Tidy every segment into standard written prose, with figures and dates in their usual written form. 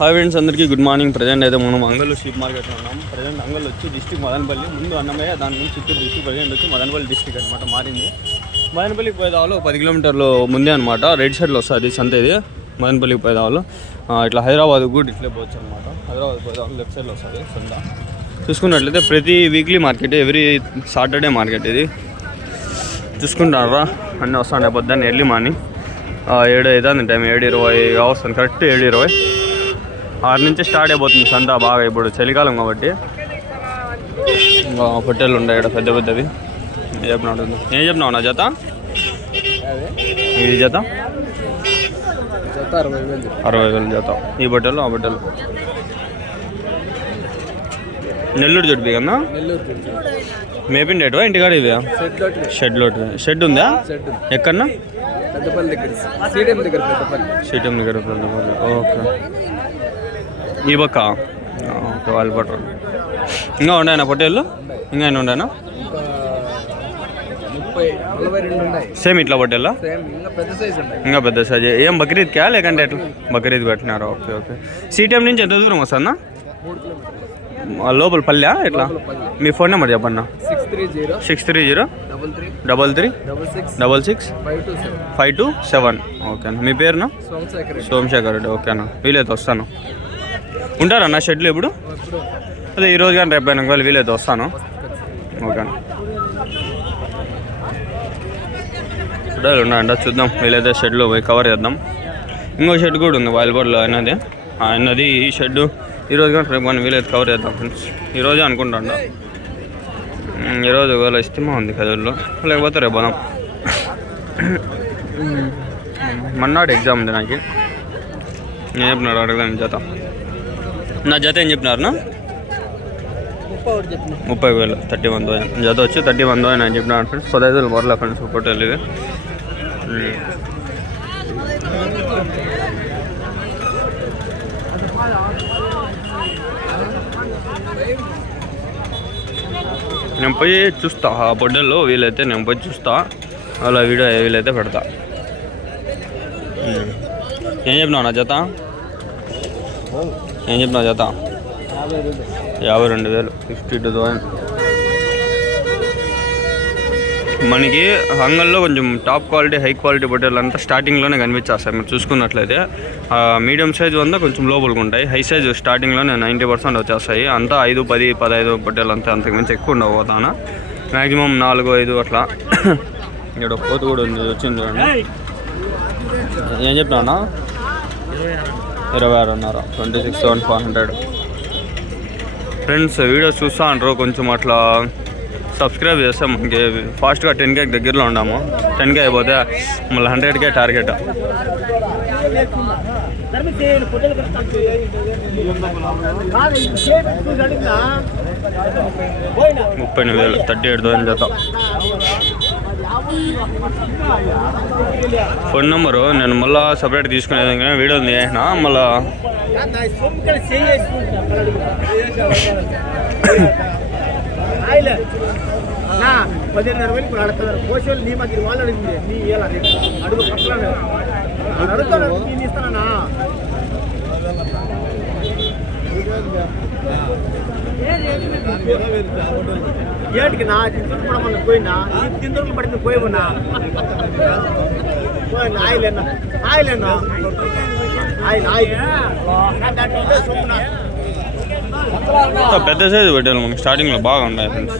Hi friends, అందరికీ good morning. Present అయితే మనం అంగళ్ళు షీప్ మార్కెట్లో ఉన్నాం. ప్రజెంట్ అంగళ్ళు వచ్చి డిస్ట్రిక్ట్ మదనపల్లి, ముందు అన్నమయ్య, దాని నుంచి చిత్తూరు డిస్ట్రిక్ట్. ప్రజెంట్ వచ్చి మదనపల్లి డిస్ట్రిక్ట్ అనమాట మారింది. మదనపల్లికి పోయేదాలో 10 కిలోమీటర్లు ముందే అనమాట. రైట్ సైడ్లో వస్తుంది సంత. ఇది మదనపల్లికి పోయేదాలో ఇట్లా హైదరాబాద్ కూడా ఇట్లే పోవచ్చు అనమాట. హైదరాబాద్ పోయేదాలో లెఫ్ట్ సైడ్లో వస్తుంది సంత. చూసుకున్నట్లయితే ప్రతి weekly market, every Saturday market ఇది. చూసుకుంటారా అన్నీ వస్తాయి పొద్దున్న ఎర్లీ మార్నింగ్ 7 అవుతుంది టైం. 7:20 వస్తుంది కరెక్ట్. 7:20 6 నుంచి స్టార్ట్ అయిపోతుంది సంత. బాగా ఇప్పుడు చలికాలం కాబట్టి పొట్టేళ్ళు ఉన్నాయి ఇక్కడ పెద్ద పెద్దవి. ఏం చెప్పినావు నా జత? ఇది జత 60,000 జత. ఈ బట్టలు ఆ బట్టలు నెల్లూరు జుడిపి కన్నా. మేపిండి ఎటువా ఇంటికాడ ఇవా? షెడ్ ఉందా? ఎక్కడన్నా? సీటం దగ్గర. ఓకే. ఈ పక్క ఓకే. వాళ్ళు పట్టరు. ఇంకా ఉన్నాయన్నా పొట్టేళ్ళు? ఇంకా అయినా ఉన్నాయన్నా? సేమ్ ఇట్లా పొట్టేళ్ళ? ఇంకా పెద్ద సైజ్. ఏం బక్రీద్కా లేకంటే ఎట్లా? బక్రీద్ పెట్టినారా? Okay okay. సీటీఎం నుంచి ఎంత దూరం వస్తుందా? లోపల పల్లె ఎట్లా? మీ ఫోన్ నెంబర్ చెప్పన్నా. 630 33 66 527. ఓకేనా. మీ పేరునా? సోమశేఖర్ రెడ్డి. ఓకేనా. వీలైతే వస్తాను. ఉంటారన్నా షెడ్లు ఇప్పుడు? అదే ఈరోజు కానీ రేపు అయినా ఒకవేళ వీలైతే వస్తాను. ఓకేనా. షెడ్లు ఉన్నాయంట, చూద్దాం. వీలైతే షెడ్లో పోయి కవర్ చేద్దాం. ఇంకో షెడ్ కూడా ఉంది వాయిల్బోర్డ్లో అయినది. ఈ షెడ్ ఈరోజు కానీ రేపు కానీ వీలైతే కవర్ చేద్దాం ఫ్రెండ్స్. ఈరోజే అనుకుంటాను. ఈరోజు ఒకవేళ ఇష్టమా ఉంది కదల్లో, లేకపోతే రేపు పోదాం. మన్నాడు ఎగ్జామ్ ఉంది నాకు. ఏం చెప్పినాడు అడగదాను జత. నా జత ఏం చెప్పినారు? 30,000 31,000 జత వచ్చి 31,000 అని చెప్పినాడు ఫ్రెండ్స్. 15,000 వరలే ఫ్రెండ్స్ పొట్టేళ్ళు ఇవి. నేను పోయి చూస్తా ఆ పొట్టేళ్ళు. వీలైతే నేను పోయి చూస్తా. అలా వీడియో వీలైతే పెడతా. ఏం చెప్పినావు నా జత? ఏం చెప్పినావు జత? 52,000 62,000. మనకి అంగల్లో కొంచెం టాప్ క్వాలిటీ హై క్వాలిటీ పొట్టేళ్ళు అంతా స్టార్టింగ్లోనే కనిపించేస్తాయి. మీరు చూసుకున్నట్లయితే మీడియం సైజు అంతా కొంచెం లోపలికి ఉంటాయి. హై సైజు స్టార్టింగ్లోనే 90% వచ్చేస్తాయి. అంతా 5 10 15 పొట్టేళ్ళు అంతా. అంతకుమించి ఎక్కువ ఉండవు పోతానా. మ్యాక్సిమం 4 5 అట్లా. ఇక్కడ పోతు కూడా ఉంది, వచ్చింది చూడండి. ఏం చెప్పినా? 26,500 26,400. ఫ్రెండ్స్ వీడియోస్ చూస్తూ అంటారు కొంచెం అట్లా సబ్స్క్రైబ్ చేస్తే మనకి ఫాస్ట్గా 10K దగ్గరలో ఉన్నాము. 10K అయిపోతే మళ్ళీ 100K టార్గెట్. 38,000 38,000 జత. ఫోన్ నెంబరు నేను మళ్ళీ సపరేట్ తీసుకునేది కానీ వీడియో చేసిన మళ్ళా. ఏటికి నా తింటున్నా పోయినా తిందుకు పడింది పోయినా ఆయిలేనా ఆయిలేనా ఆయిల్ ఆయిల్ పెద్ద సైజు పెట్టాలి మనకి. స్టార్టింగ్లో బాగా ఉన్నాయి ఫ్రెండ్స్.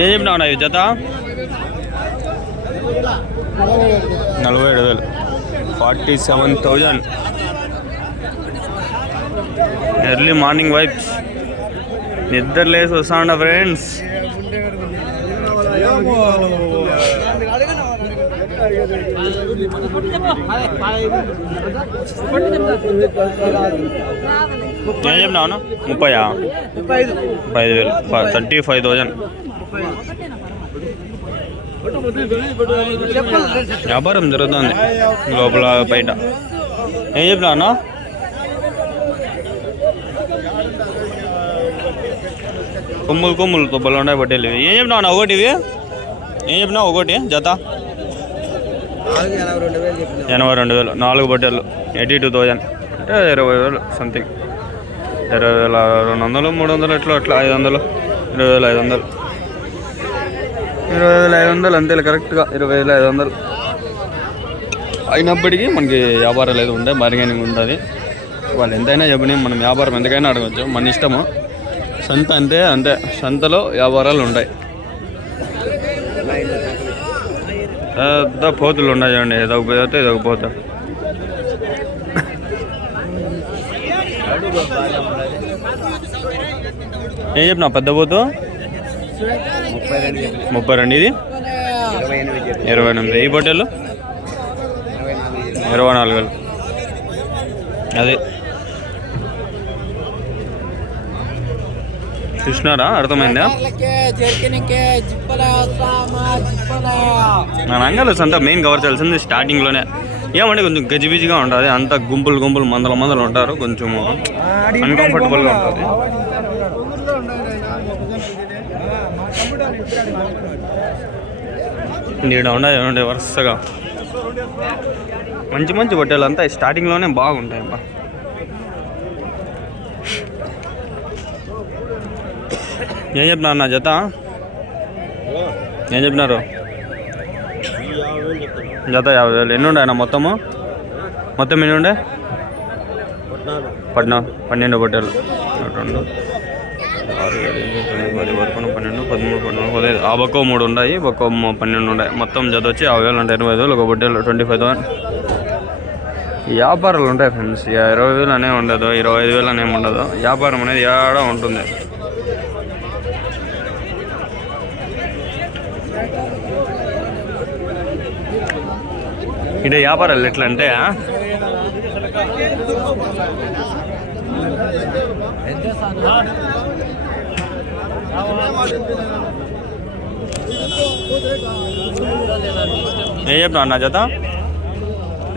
ఏం చెప్పినా ఈ జత? 47,000 47,000. Early morning vibes. నిద్ర లేసి వస్తా ఉండ ఫ్రెండ్స్. ఏం చెప్పినావును? 35,000 35,000. వ్యాపారం జరుగుతుంది లోపల బయట. ఏం చెప్పినావును? కొమ్ములు కొమ్ములు తొబ్బలు ఉన్నాయి పట్టేలు. ఏం చెప్పినావు ఒకటి? ఇవి ఏం చెప్పినావు ఒకటి జత? 82,000 4 బొట్టెలు 82,000 అంటే 20,000 సంథింగ్. 20,200 300 ఎట్లా అట్లా 500 20,500 20,500 అంతే కరెక్ట్గా 20,500 అయినప్పటికీ మనకి వ్యాపారాలు అయితే ఉంటాయి, బార్గెనింగ్ ఉంటుంది. వాళ్ళు ఎంతైనా చెప్పని మనం వ్యాపారం ఎంతకైనా అడగచ్చు, మన ఇష్టము. సంత అంతే అంతే, సంతలో వ్యాపారాలు ఉంటాయి. పెద్ద పోతులు ఉన్నాయి చూడండి, ఏదో ఒక పోతే ఏదో ఒక పోత. ఏం చెప్పినా పెద్ద పోతు 32, ఇది 28. ఈ పొట్టేలు 24,000. అది చూసినారా, అర్థమైందా? నా నంగలు అంతా మెయిన్ కవర్ చేయాల్సింది స్టార్టింగ్లోనే. ఏమంటే కొంచెం గజిబిజిగా ఉంటుంది, అంత గుంపులు గుంపులు మందలు ఉంటారు, కొంచెం అన్కంఫర్టబుల్గా ఉంటుంది. నీడ ఉండే వరుసగా మంచి మంచి బొట్టెలు అంతా స్టార్టింగ్లోనే బాగుంటాయి అబ్బా. ఏం చెప్పినారు నా జత? ఏం చెప్పినారు? జత 50,000. ఎన్ని ఉండే నా మొత్తం ఎన్ని ఉండే? 12 బొట్టెలు. 2 6 7 8 9 10 11 12 13 14 15. ఆ బొక్క 3 ఉన్నాయి, బొక్క 12 ఉన్నాయి. మొత్తం జత వచ్చి 50,000 అంటే 25,000. ఒక బొట్టెలు 25,000. వ్యాపారాలు ఉంటాయి ఫ్రెండ్స్. 20,000 అనే ఉండదు, 25,000 అనేమి ఉండదు. వ్యాపారం అనేది ఏడా ఉంటుంది. ఇదే వ్యాపారాలు ఎట్లా అంటే ఏం చెప్పినారు నా జత?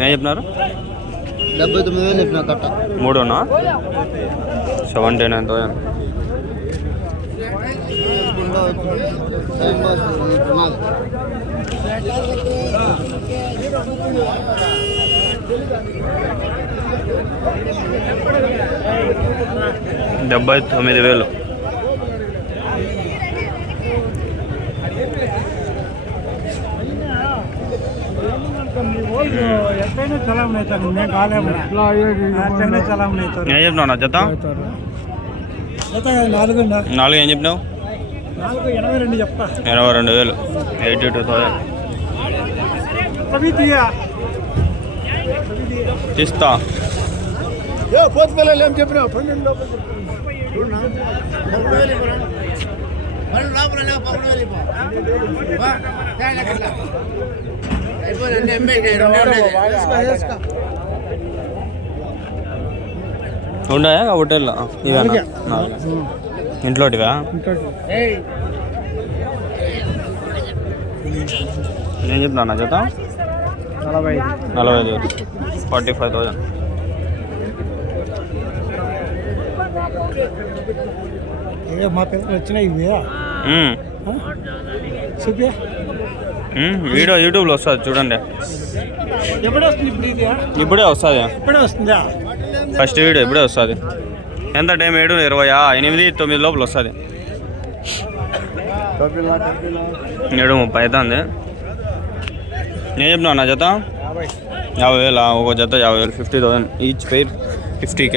ఏం చెప్పినారు? 79,000 చెప్పిన కట్ట. 3 79,000. $79,000. ఏం చెప్పినావు నా జత? 4 ఏం చెప్పినావు? 82,000. 82,000 తీస్తా. పోతుపిల్లలు ఏం చెప్పినావు? ఉన్నాయా హోటల్లో? ఇవేనా ఇంట్లోటివా? నేను చెప్తున్నా నా జత 45,000. 45,000. మా పిల్లలు వచ్చినాయి వీడియో యూట్యూబ్లో వస్తుంది చూడండి. ఇప్పుడే వస్తుందా? ఫస్ట్ వీడియో ఇప్పుడే వస్తుంది. ఎంత టైం? 7:20 8 9 లోపల వస్తుంది. 7:30 అవుతుంది. నేను చెప్పినా నా జత 50,000. ఒక జత 50,000. 50,000 ఈచ్ పెయిర్. 50K.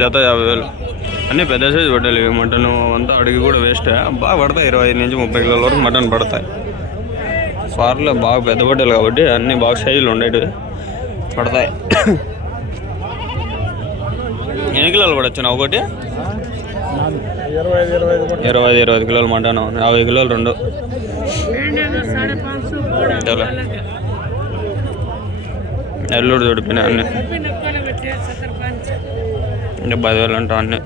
జత 50,000. అన్నీ పెద్ద సైజు పట్టాలి. మటన్ అంతా అడిగి కూడా వేస్ట్. బాగా పడతాయి. 25 నుంచి 30 కిలోల వరకు మటన్ పడతాయి. ఫార్లో బాగా పెద్ద పట్టాలి కాబట్టి అన్నీ బాగా సైజులు ఉండేవి పడతాయి. ఎన్ని కిలోలు పడవచ్చు నా ఒకటి? 20 కిలోలు మటన్. 50 కిలోలు 2. ఎల్లుడు చూడిపోయినాయి అన్నీ. 10,000 అంట అన్నీ.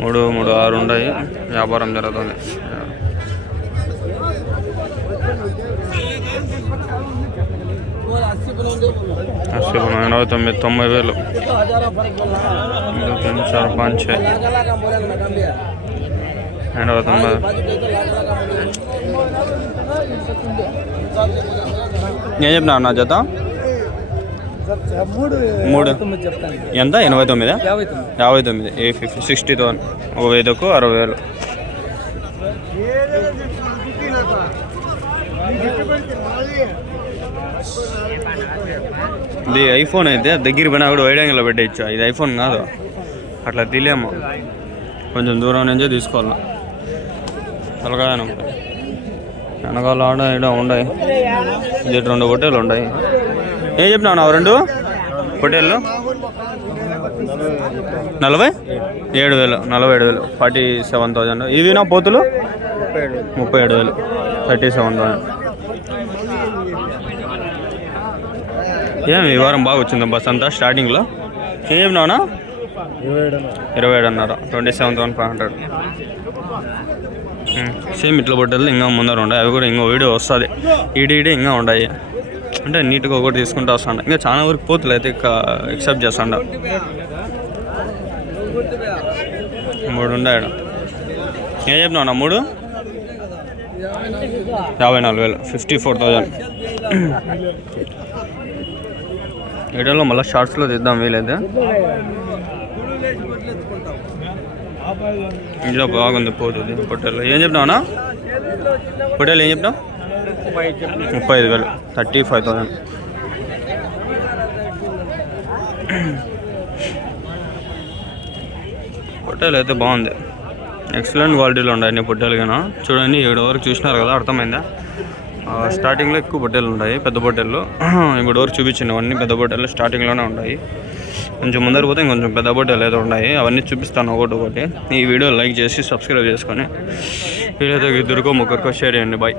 3 6 ఉన్నాయి. వ్యాపారం జరుగుతుంది. अस्सी बना 89 90,000 3 4 5 6 89 ఏం చెప్పినా అన్న జత 3 ఎంత 89 59 60,000 ఒక 5కు 60,000 ఇది ఐఫోన్ అయితే దగ్గర పోయినా కూడా వైడ్ యాంగిల్లో పెట్టేయచ్చు. ఇది ఐఫోన్ కాదు, అట్లా తీలేము, కొంచెం దూరం నుంచే తీసుకోవాలి. తలకాయ వెనకాల ఆడ ఇక్కడ ఉన్నాయి. ఇది 2 పొట్టేలు ఉన్నాయి. ఏం చెప్పినావు నా 2 పొట్టేళ్ళు 47,000 47,000. ఇవి నా పోతులు 37,000 37,000. ఏం ఈ వారం బాగా వచ్చింది బస్ అంతా స్టార్టింగ్లో. ఏం చెప్పినావునా 27,500 27,500. సేమ్ ఇట్లా పొట్టేళ్ళు ఇంకా ముందర ఉన్నాయి. అవి కూడా ఇంకో వీడియో వస్తుంది. ఈడీ ఇంకా ఉన్నాయి. అంటే నీట్గా ఒకటి తీసుకుంటూ వస్తాండ. ఇంకా చాలా వరకు పోతులు అయితే ఎక్సెప్ట్ చేస్తాండ. 3 ఉన్నాయి. ఏం చెప్పినావు నా 3 54,000 54,000. వీడియోలో మళ్ళీ షార్ట్స్లో తీద్దాం వీలైతే. ఇంట్లో బాగుంది పోతుంది పొట్టేలు. ఏం చెప్పినావునా పొట్టేలు? ఏం చెప్పినావు 35,000 35,000. పొట్టేలు అయితే బాగుంది, ఎక్సలెంట్ క్వాలిటీలో ఉన్నాయి అన్ని పొట్టేలు. కానీ చూడండి 7 వరకు చూసినారు కదా, అర్థమైందా? స్టార్టింగ్లో ఎక్కువ పొట్టేలు ఉంటాయి, పెద్ద పొట్టేళ్ళు. ఇప్పుడు వరకు చూపించినవన్నీ పెద్ద పొట్టేళ్ళు స్టార్టింగ్లోనే ఉంటాయి. కొంచెం ముందర పోతే ఇంకొంచెం పెద్ద పొట్టేలు అయితే ఉన్నాయి. అవన్నీ చూపిస్తాను ఒకటి. ఈ వీడియో లైక్ చేసి సబ్స్క్రైబ్ చేసుకొని వీడియోతో 2 ముగ్గురికో షేర్ చేయండి. బాయ్.